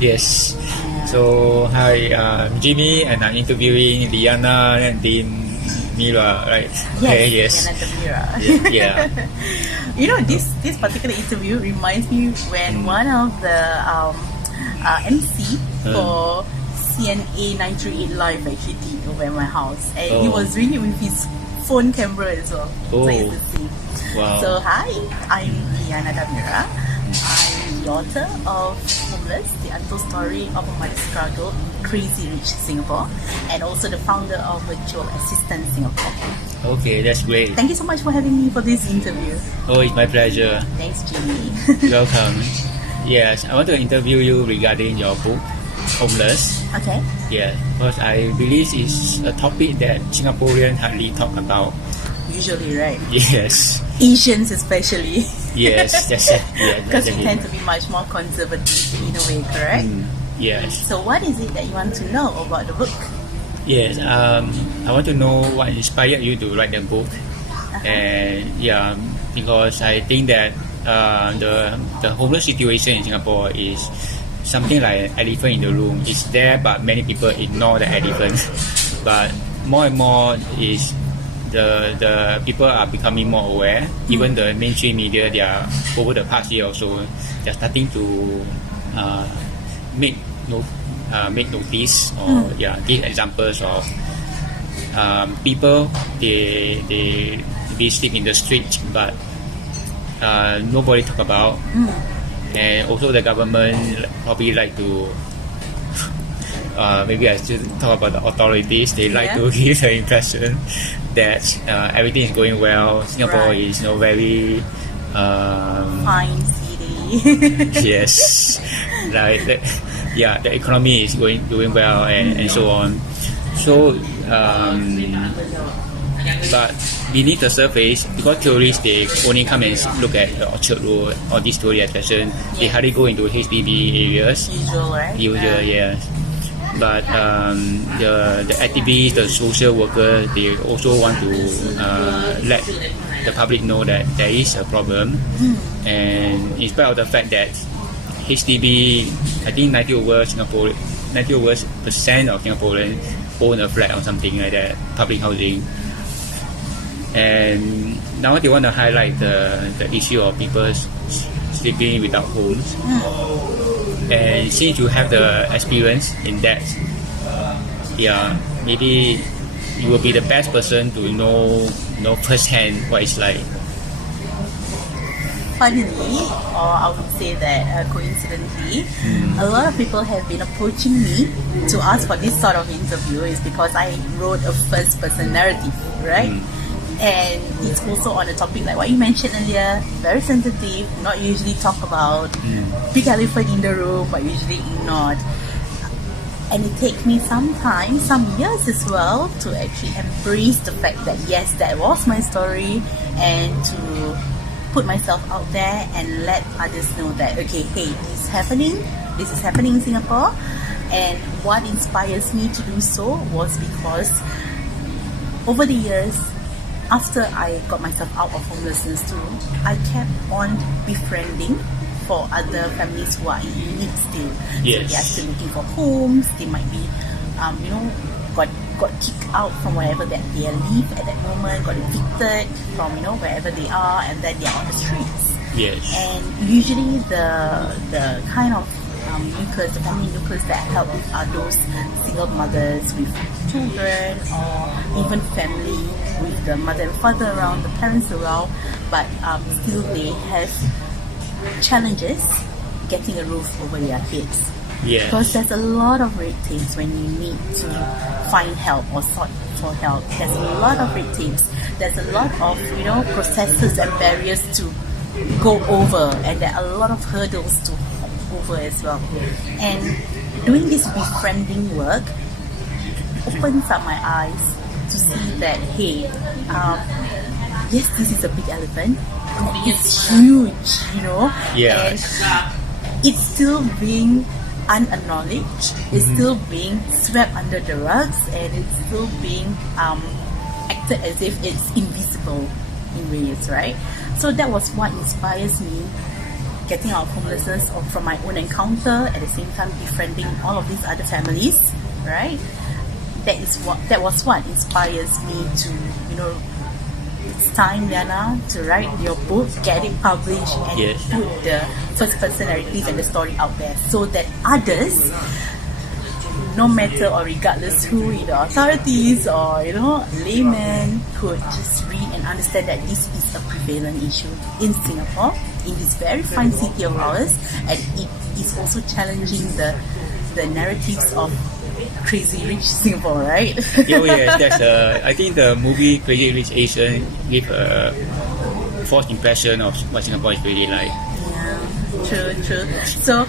Yes. So hi, I'm Jimmy, and I'm interviewing Liyana Dhamirah, right? Yes, Okay, yes. Liyana Dhamirah. Yeah. You know, this particular interview reminds me when one of the MC for CNA 938 Live actually did over at my house, and he was doing it with his phone camera as well. So it's the same. Wow. So hi, I'm Liyana Dhamirah. I'm the author of Homeless, the untold story of a mother's struggle in Crazy Rich Singapore, and also the founder of Virtual Assistant Singapore. Okay, that's great. Thank you so much for having me for this interview. Oh, it's my pleasure. Thanks, Jimmy. Welcome. Yes, I want to interview you regarding your book, Homeless. Okay. Yeah, because I believe it's a topic that Singaporeans hardly talk about. Usually, right? Yes. Asians especially. Yes, that's it. Yeah, Because we tend to be much more conservative in a way, correct? Yes. So what is it that you want to know about the book? Yes, I want to know what inspired you to write the book. And yeah, because I think that the homeless situation in Singapore is something like an elephant in the room. It's there, but many people ignore the elephant. But more and more is the people are becoming more aware. Even the mainstream media, they are over the past year or so, they're starting to make notice or give examples of people they sleep in the street, but nobody talk about. And also the government probably like to maybe I should talk about the authorities. They like to give the impression that everything is going well. Singapore is very fine city. Yes, like the economy is doing well and so on. So but beneath the surface, because tourists, they only come and look at the Orchard Road or this tourist attraction. They hardly go into HDB areas. Usual, right? Usual, yes. But the activists, the social workers, they also want to let the public know that there is a problem. And in spite of the fact that HDB, I think 90% of Singaporeans own a flat or something like that, public housing. And now they want to highlight the issue of people sleeping without homes. And since you have the experience in that, maybe you will be the best person to know firsthand what it's like. Funnily, or I would say that coincidentally, a lot of people have been approaching me to ask for this sort of interview is because I wrote a first-person narrative, right? And it's also on a topic like what you mentioned earlier, very sensitive, not usually talked about, big elephant in the room, but usually ignored. And it takes me some time, some years as well, to actually embrace the fact that yes, that was my story, and to put myself out there and let others know that okay, hey, this is happening in Singapore. And what inspires me to do so was because over the years, after I got myself out of homelessness too, I kept on befriending for other families who are in need still. Yes. So they are still looking for homes. They might be, got kicked out from wherever that they live at that moment, got evicted from wherever they are, and then they are on the streets. Yes. And usually the kind of nucleus, the family nucleus that help are those single mothers with children, or even family with the mother and father around, the parents around, but still they have challenges getting a roof over their heads. Yes. Because there's a lot of red tapes when you need to find help or sought for help. There's a lot of red tapes. There's a lot of processes and barriers to go over, and there are a lot of hurdles to over as well. And doing this befriending work opens up my eyes to see that hey, yes, this is a big elephant. It's huge, Yeah. and it's still being unacknowledged. It's still being swept under the rugs, and it's still being acted as if it's invisible in ways, right? So that was what inspires me getting out of homelessness or from my own encounter, at the same time befriending all of these other families, right? That was what inspires me to, it's time, Liyana, to write your book, get it published, and put the first person narratives and the story out there, so that others, no matter or regardless who, authorities or laymen, could just read and understand that this is a prevalent issue in Singapore, in this very fine city of ours, and it is also challenging the narratives of Crazy Rich Singapore, right? That's I think the movie Crazy Rich Asian gave a false impression of what Singapore is really like. Yeah, true. So,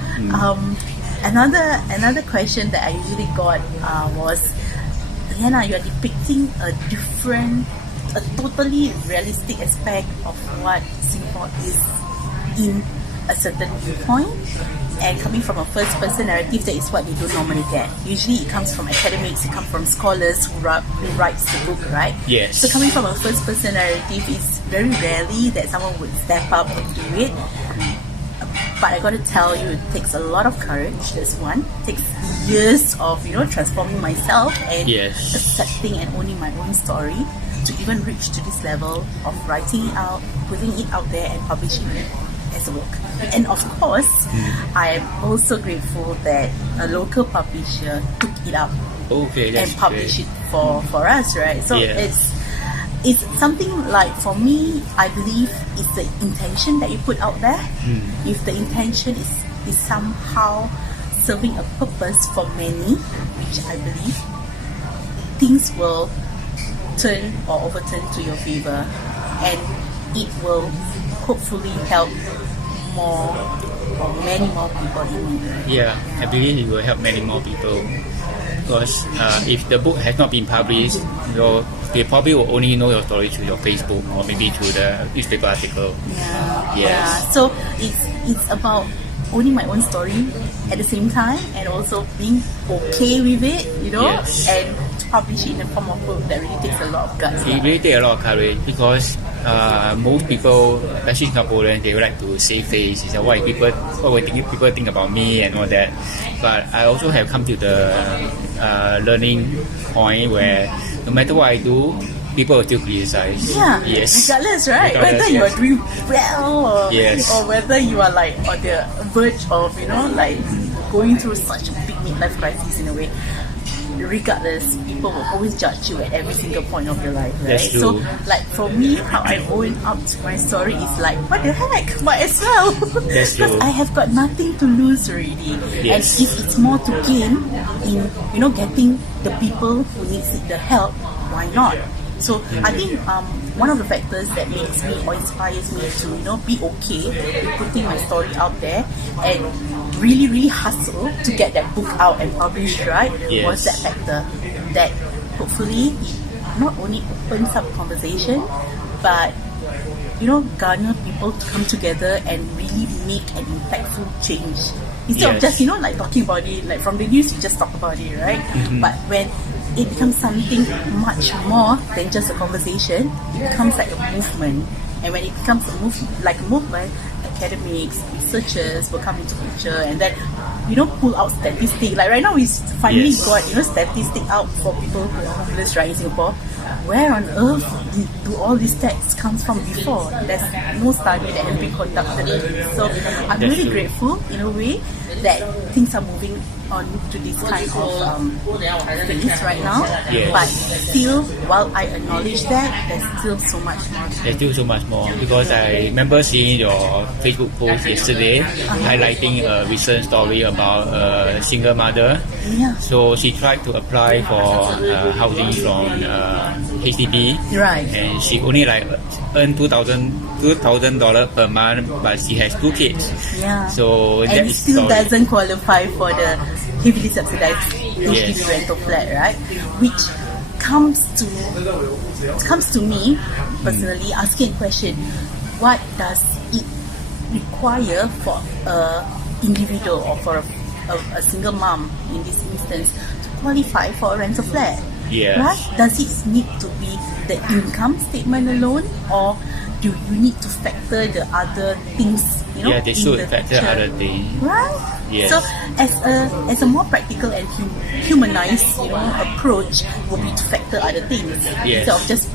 another question that I usually got was, Liyana, you are depicting a totally realistic aspect of what Singapore is in a certain viewpoint, and coming from a first-person narrative, that is what they don't normally get. Usually it comes from academics, it comes from scholars who writes the book, right? Yes. So coming from a first-person narrative, it's very rarely that someone would step up and do it. But I gotta tell you, it takes a lot of courage, that's one. It takes years of, transforming myself and accepting and owning my own story to even reach to this level of writing it out, putting it out there and publishing it as a book. And of course, I am also grateful that a local publisher took it up and published it for us, right? So it's something like, for me, I believe it's the intention that you put out there. If the intention is somehow serving a purpose for many, which I believe, things will turn or overturn to your favor, and it will hopefully help more or many more people in need. I believe it will help many more people, because if the book has not been published, they probably will only know your story through your Facebook or maybe through the newspaper article. So it's about owning my own story at the same time, and also being okay with it, and to publish it in the form of book, that really takes a lot of guts. It really takes a lot of courage, because most people, especially Singaporeans, they like to save face. It's what will people think about me and all that. But I also have come to the learning point where no matter what I do, people will still criticize. Regardless, right? Whether you are doing well or whether you are like on the verge of, going through such a big midlife crisis in a way. Regardless, people will always judge you at every single point of your life, right? That's true. So, like, for me, how I own up to my story is like, what the heck? Might as well. That's true. Because I have got nothing to lose already. And if it's more to gain in, getting the people who need the help, why not? So I think one of the factors that makes me or inspires me to be okay with putting my story out there and really hustle to get that book out and published, right, was that factor that hopefully not only opens up conversation, but garner people to come together and really make an impactful change instead of just like talking about it, like from the news you just talk about it, right? But when it becomes something much more than just a conversation, it becomes like a movement. And when it becomes a movement, academics, researchers will come into picture, and then pull out statistics. Like right now, we finally got statistics out for people who are homeless, right, in Singapore. Where on earth do all these stats come from before? There's no study that has been conducted. So I'm really grateful in a way that things are moving on to this kind of phase right now. But still, while I acknowledge that, there's still so much more. There's still so much more, because I remember seeing your Facebook post yesterday highlighting a recent story about a single mother. So she tried to apply for housing from HDB, right? And she only earned $2,000 per month, but she has 2 kids. So and it still doesn't qualify for the heavily subsidized HDB rental flat, right? Which comes to me personally asking a question: what does it require for a individual or for a single mom in this instance to qualify for a rental flat? Right? Does it need to be the income statement alone, or do you need to factor the other things, Yeah, they should in the factor picture? other things. Right? Yes. So as a more practical and humanized, approach would be to factor other things Yes. instead of just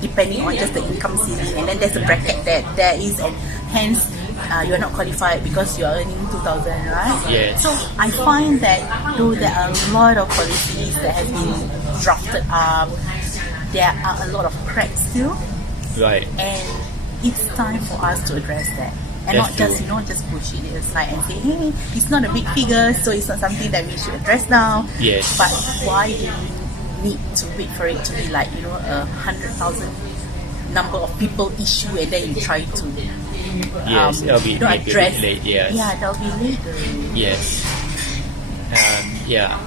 depending on just the income ceiling, and then there's a bracket that there is, and hence you're not qualified because you're earning 2,000, right? Yes. So I find that though there are a lot of policies that have been drafted up, there are a lot of cracks still, Right. and it's time for us to address that. And That's not just push it aside and say, hey, it's not a big figure, so it's not something that we should address now. Yes. But why do you need to wait for it to be like, 100,000 number of people issue, and then you try to Yes, it'll be maybe a bit address late. Yes. Yeah, that'll be later. Yes. Yeah.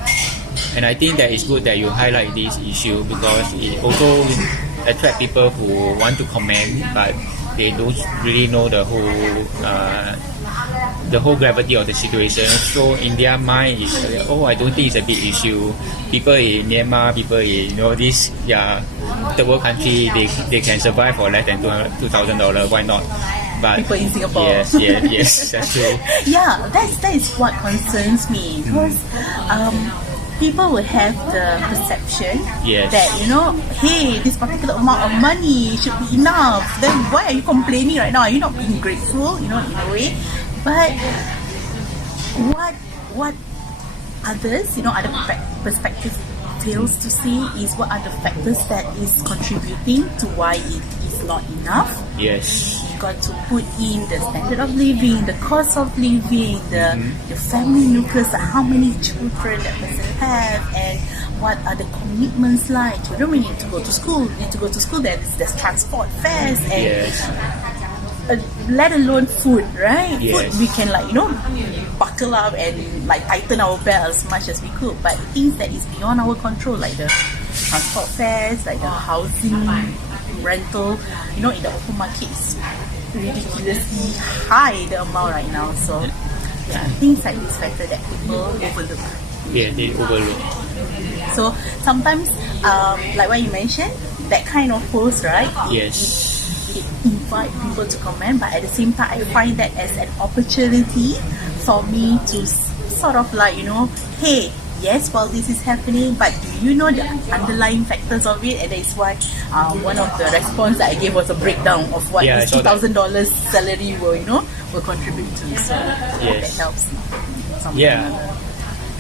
And I think that it's good that you highlight this issue because it also attract people who want to comment, but they don't really know the whole gravity of the situation. So in their mind, it's I don't think it's a big issue. People in Myanmar, people in this the world country, they can survive for less than $2,000. Why not? But People in Singapore. Yes, that's true. Yeah, that is what concerns me, because people will have the perception Yes. that hey, this particular amount of money should be enough. Then why are you complaining right now? Are you not being grateful? In a way. But what others, other perspectives fails to see is what are the factors that is contributing to why it is not enough. Yes. Got to put in the standard of living, the cost of living, the family nucleus, how many children that person have, and what are the commitments like. Children, we need to go to school. There's transport fares, and Yes. let alone food, right? Yes. Food we can buckle up and tighten our belt as much as we could, but things that is beyond our control, like the transport fares, like the housing rental, in the open market is ridiculously high, the amount right now. So things like this factor that people overlook. Yeah, they overlook. So sometimes, like what you mentioned, that kind of post, right? Yes. It invite people to comment, but at the same time, I find that as an opportunity for me to sort of hey, yes, while this is happening, but do you know the underlying factors of it? And that is why one of the response that I gave was a breakdown of what Yeah, this I saw $2,000 salary will contribute to. So Yes. that helps. Yeah.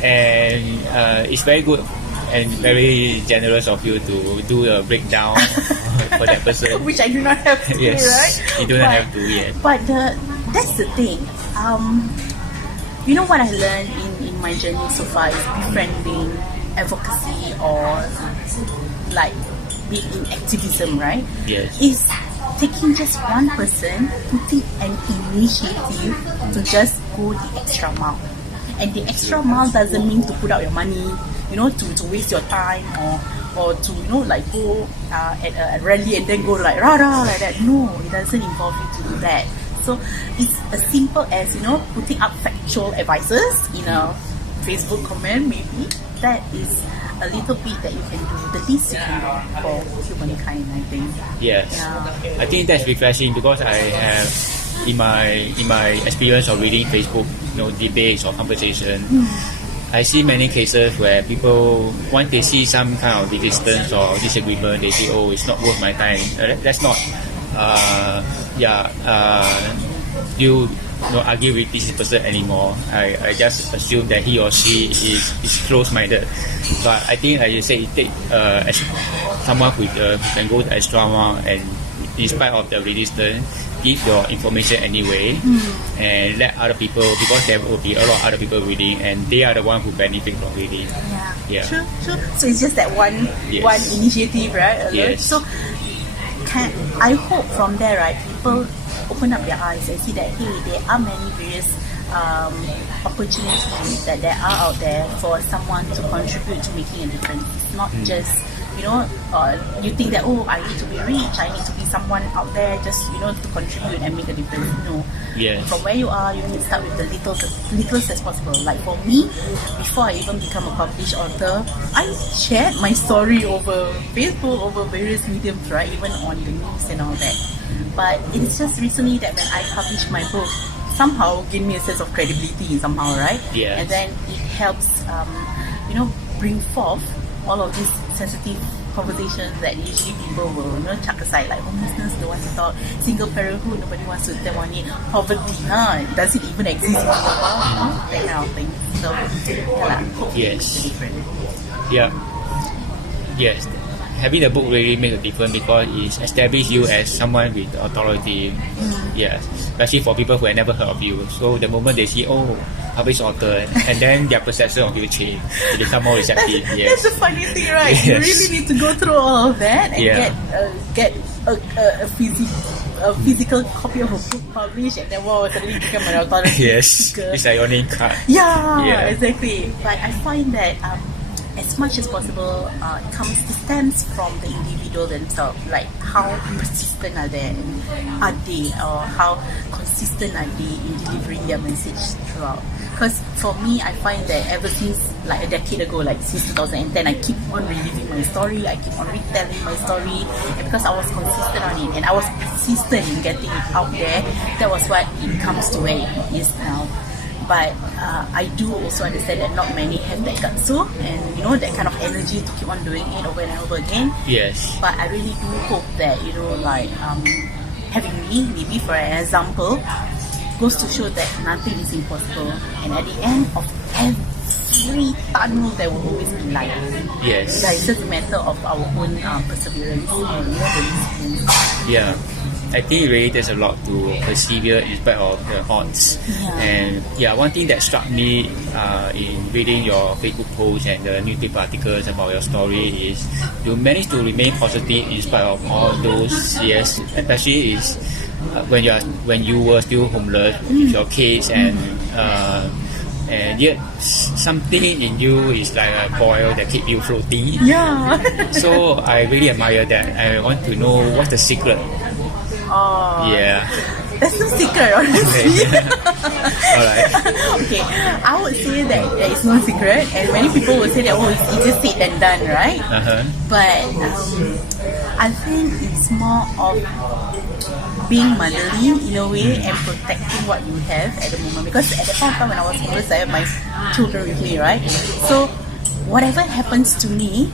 And it's very good and very generous of you to do a breakdown for that person. Which I do not have to Yes, do, right? you don't have to yet. But that's the thing. What I learned in my journey so far is befriending, advocacy, or being in activism, right? Yes. Is taking just one person to take an initiative to just go the extra mile. And the extra mile doesn't mean to put out your money, to waste your time, or to go at a rally and then go rah like that. No, it doesn't involve you to do that. So it's as simple as putting up factual advices in a Facebook comment. Maybe that is a little bit that you can do, the least you can do for humankind, I think. Yes. Yeah. I think that's refreshing because I have in my experience of reading Facebook, debates or conversation, I see many cases where people, once they see some kind of resistance or disagreement, they say, "Oh, it's not worth my time." That's not. You argue with this person anymore. I just assume that he or she is close-minded. But I think, like you say, it take someone who can go the extra mile, and in spite of the resistance, give your information anyway, and let other people, because there will be a lot of other people reading, and they are the one who benefit from reading. Yeah. True. So it's just that one initiative, right? Yes. So I hope from there, right, people open up their eyes and see that there are many various opportunities that there are out there for someone to contribute to making a difference. It's not just you think that I need to be rich, I need to be someone out there just to contribute and make a difference. No. Yes. From where you are, you need to start with the littlest as possible. Like for me, before I even become a published author, I shared my story over Facebook, over various mediums, right? Even on the news and all that. But it's just recently that when I published my book, somehow gave me a sense of credibility somehow, right? Yes. And then it helps, bring forth all of these sensitive conversations that usually people will, chuck aside, like homelessness, no one to talk, single parenthood, nobody wants to tell on it, poverty, does it even exist in Singapore? That kind of thing. So, hopefully it's different. Yeah. Yes. Having the book really make a difference because it establishes you as someone with authority. Yes, especially for people who have never heard of you. So the moment they see, published author, and then their perception of you change. They become more receptive. That's the funny thing, right? Yes. You really need to go through all of that and get a physical copy of a book published, and then suddenly become an authority. Yes, it's like your name card. Yeah, exactly. But I find that as much as possible, it stems from the individual themselves, like how persistent are they, or how consistent are they in delivering their message throughout. Because for me, I find that ever since like a decade ago, like since 2010, I keep on reliving my story, I keep on retelling my story, and because I was consistent on it, and I was persistent in getting it out there, that was what it comes to where it is now. But I do also understand that not many have that gutsu and that kind of energy to keep on doing it over and over again. Yes. But I really do hope that having me, maybe for an example, goes to show that nothing is impossible. And at the end of every tunnel, there will always be light. Yes. It's just a matter of our own perseverance and resilience. Yeah. I think it really takes a lot to persevere in spite of the odds. And one thing that struck me in reading your Facebook posts and the newspaper articles about your story is you managed to remain positive in spite of all those years, especially is when you were still homeless with your kids and yet something in you is like a boil that keep you floating. Yeah. So I really admire that. I want to know what's the secret. Yeah. That's no secret, honestly. Alright. Okay, I would say that there is no secret, and many people would say that it's easier said than done, right? But I think it's more of being motherly in a way and protecting what you have at the moment. Because at the point of time when I was homeless, I have my children with me, right? So whatever happens to me,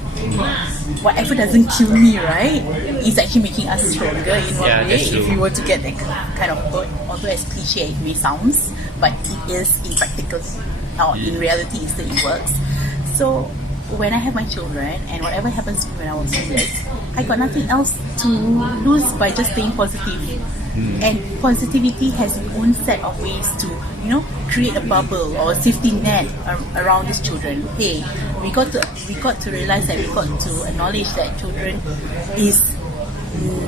whatever doesn't kill me, right, is actually making us stronger in one way. If you were to get that kind of quote, although as cliche it may sound, but it is in practical, or in reality it works. So when I have my children and whatever happens to me when I was homeless, I got nothing else to lose by just staying positive. And positivity has its own set of ways to, create a bubble or a safety net around these children. Hey, we got to realize that we got to acknowledge that children is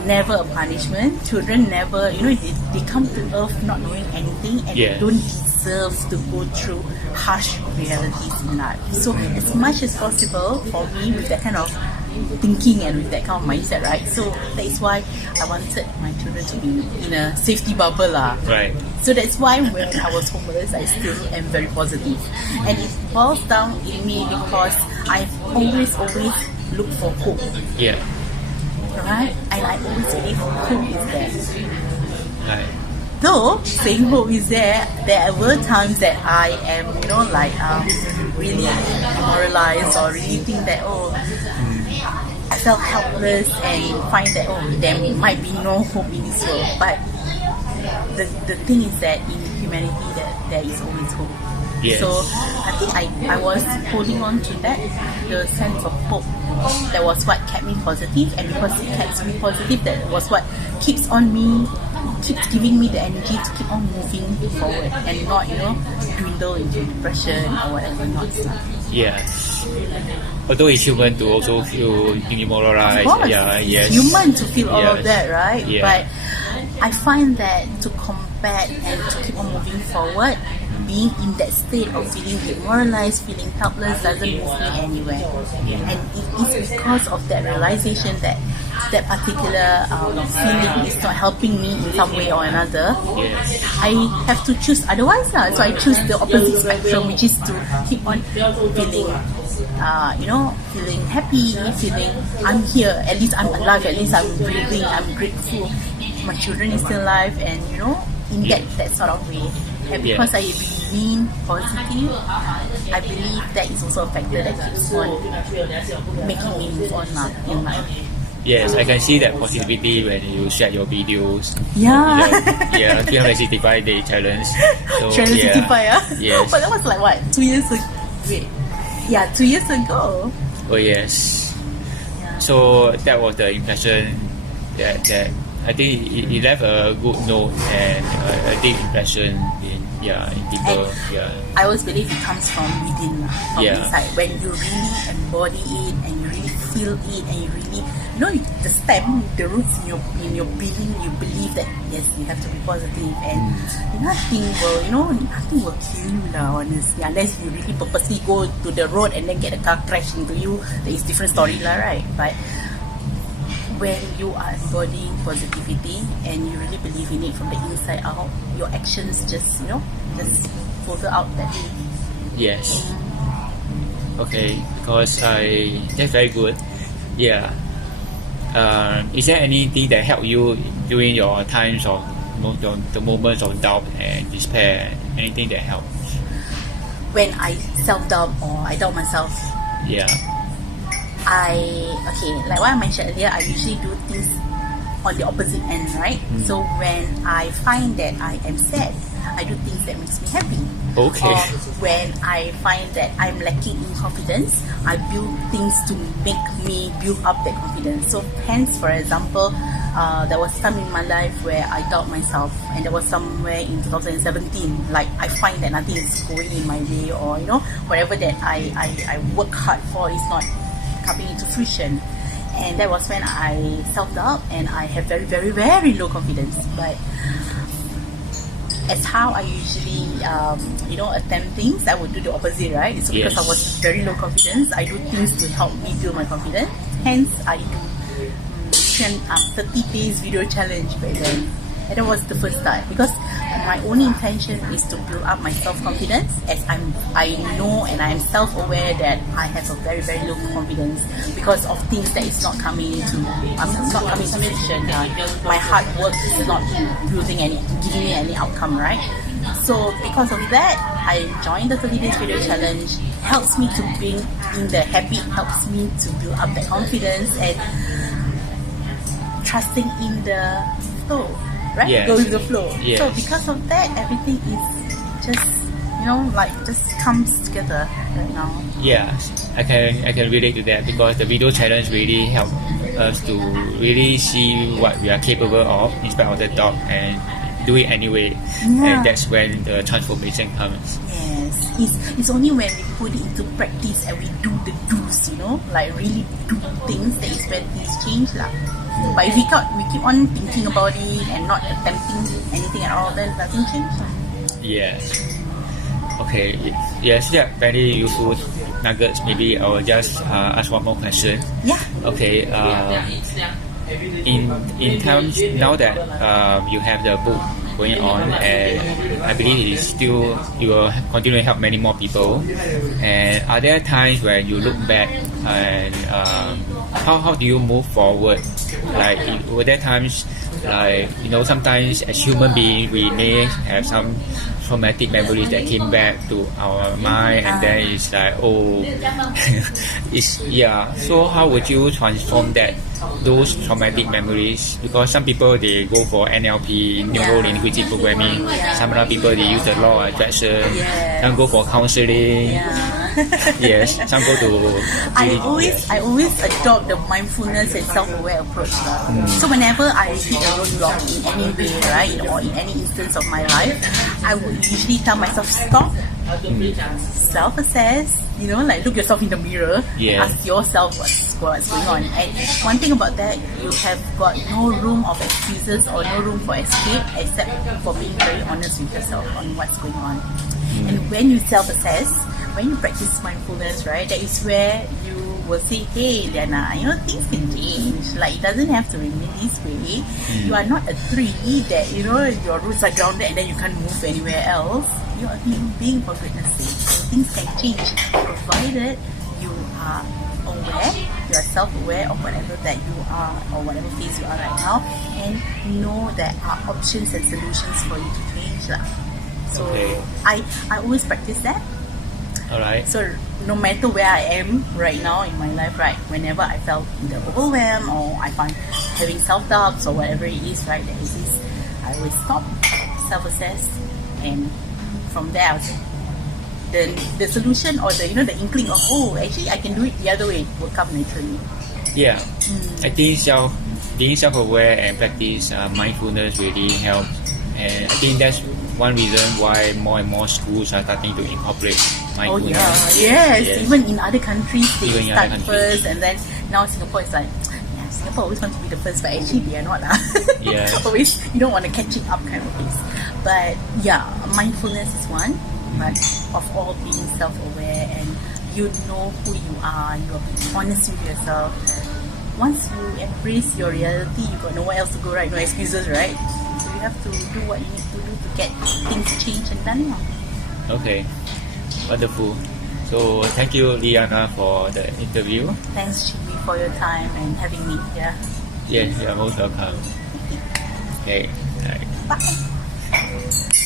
never a punishment. Children never, they come to earth not knowing anything, and they don't deserve to go through harsh realities in life. So as much as possible for me, with that kind of thinking and with that kind of mindset, right? So that is why I wanted my children to be in a safety bubble, Right. So that's why when I was homeless, I still am very positive, and it boils down in me because I've always looked for hope. Yeah. Right, and I always believe hope is there. Right. Though saying hope is there were times that I am, really demoralized or really think that I felt helpless and find that there might be no hope in this world. But the thing is that in humanity that there is always hope. Yes. So I think I was holding on to that, the sense of hope. That was what kept me positive, and because it keeps me positive, that was what keeps giving me the energy to keep on moving forward and not, dwindle into depression or whatever not. Yes. Although it's human to also feel demoralized. Of course, it's human to feel all of that, right? Yeah. But I find that to combat and to keep on moving forward, being in that state of feeling demoralized, feeling helpless doesn't move me anywhere. And it is because of that realization that that particular feeling is not helping me in some way or another. I have to choose otherwise. So I choose the opposite spectrum, which is to keep on feeling feeling happy, feeling I'm here, at least I'm alive, at least I'm breathing, I'm grateful. my children is still alive, and in that sort of way. And because I remain positive, I believe that is also a factor that keeps on making me move on in life. Yes, I can see that positivity when you share your videos. Yeah. 365 day challenge. So, 365, Yes. But that was like what, 2 years ago? Wait. Yeah, 2 years ago. Oh yes. Yeah. So that was the impression that I think it left a good note and a deep impression in people. I always believe it comes from within, from inside. When you really embody it and you really feel it, and you really, the stem, the roots in your being, you believe that yes, you have to be positive, and nothing will kill you now, honestly, unless you really purposely go to the road and then get a car crash into you. That is different story, right? But when you are embodying positivity and you really believe in it from the inside out, your actions just follow out that way. Yes. Okay, because that's very good. Yeah. Is there anything that helped you during your times of the moments of doubt and despair? Anything that helped? When I self-doubt or I doubt myself, like what I mentioned earlier, I usually do things on the opposite end, right? So when I find that I am sad, I do things that makes me happy. Okay. Or when I find that I'm lacking in confidence, I build things to make me build up that confidence. So hence, for example, there was time in my life where I doubt myself, and there was somewhere in 2017, like I find that nothing is going in my way, or whatever that I work hard for is not coming into fruition. And that was when I self-doubt and I have very, very, very low confidence. But as how I usually attempt things, I would do the opposite, right? So because I was very low confidence, I do things to help me build my confidence. Hence I do 30 days video challenge back then. And that was the first start, because my only intention is to build up my self-confidence, as I know and I am self-aware that I have a very, very low confidence because of things that is not coming to fruition. My hard work is not giving me any outcome, right? So because of that, I joined the 30 days video challenge. Helps me to bring in the habit, helps me to build up the confidence and trusting in the flow. Right? Yes. Go with the flow. Yes. So because of that, everything is just just comes together right now. Yes, I can relate to that, because the video challenge really helped us to really see what we are capable of in spite of the doubt, and do it anyway. And that's when the transformation comes. Yes, it's only when we put it into practice and we do the do's, like really do things, that is when things change lah. But if we keep on thinking about it and not attempting anything at all, then nothing changes. Yes. Okay. Yes, yeah, very useful nuggets. Maybe I will just ask one more question. Yeah. Okay. In terms now that you have the book going on, and I believe you will continue to help many more people. And are there times when you look back and how do you move forward? Like, were there times, like, sometimes as human beings we may have some traumatic memories that came back to our mind, and then it's like, so how would you transform those traumatic memories? Because some people, they go for NLP, neuro linguistic programming. Some other people, they use the law of attraction. Some go for counseling. Yes, some go to I always adopt the mindfulness and self-aware approach. So whenever I hit a roadblock in any way, right, or in any instance of my life, I would usually tell myself, stop, self-assess, like look yourself in the mirror, ask yourself what's going on. And one thing about that, you have got no room of excuses or no room for escape, except for being very honest with yourself on what's going on. And when you self-assess, when you practice mindfulness, right, that is where you will say, hey Liyana, things can change. Like, it doesn't have to remain this way. You are not a tree that, your roots are grounded and then you can't move anywhere else. You are a human being, for goodness sake. So things can change, provided you are aware, you are self-aware of whatever that you are or whatever phase you are right now, and know there are options and solutions for you to change lah. So Okay. I always practice that. Alright. So no matter where I am right now in my life, right, whenever I felt either overwhelmed or I find having self-doubts or whatever it is, right, that it is, I will stop, self-assess, and from there I'll say, the solution or the the inkling of, oh, actually I can do it the other way will come naturally. Yeah, I think being self-aware and practice mindfulness really helps, and I think that's one reason why more and more schools are starting to incorporate Oh mindfulness. yeah, yes. Even in other countries they Even in start other countries. first, and then now Singapore is like, yeah, Singapore always wants to be the first, but actually they are not lah. Yeah. Always, you don't want to catch it up kind of pace. But yeah, mindfulness is one, but of all being self-aware and you know who you are, you are being honest with yourself. Once you embrace your reality, you got nowhere else to go, right? No excuses, right? So you have to do what you need to do to get things changed and done now. Okay, wonderful. So thank you, Liyana, for the interview. Thanks, Chibi, for your time and having me here. Yes, you are most welcome. Okay, right. Bye.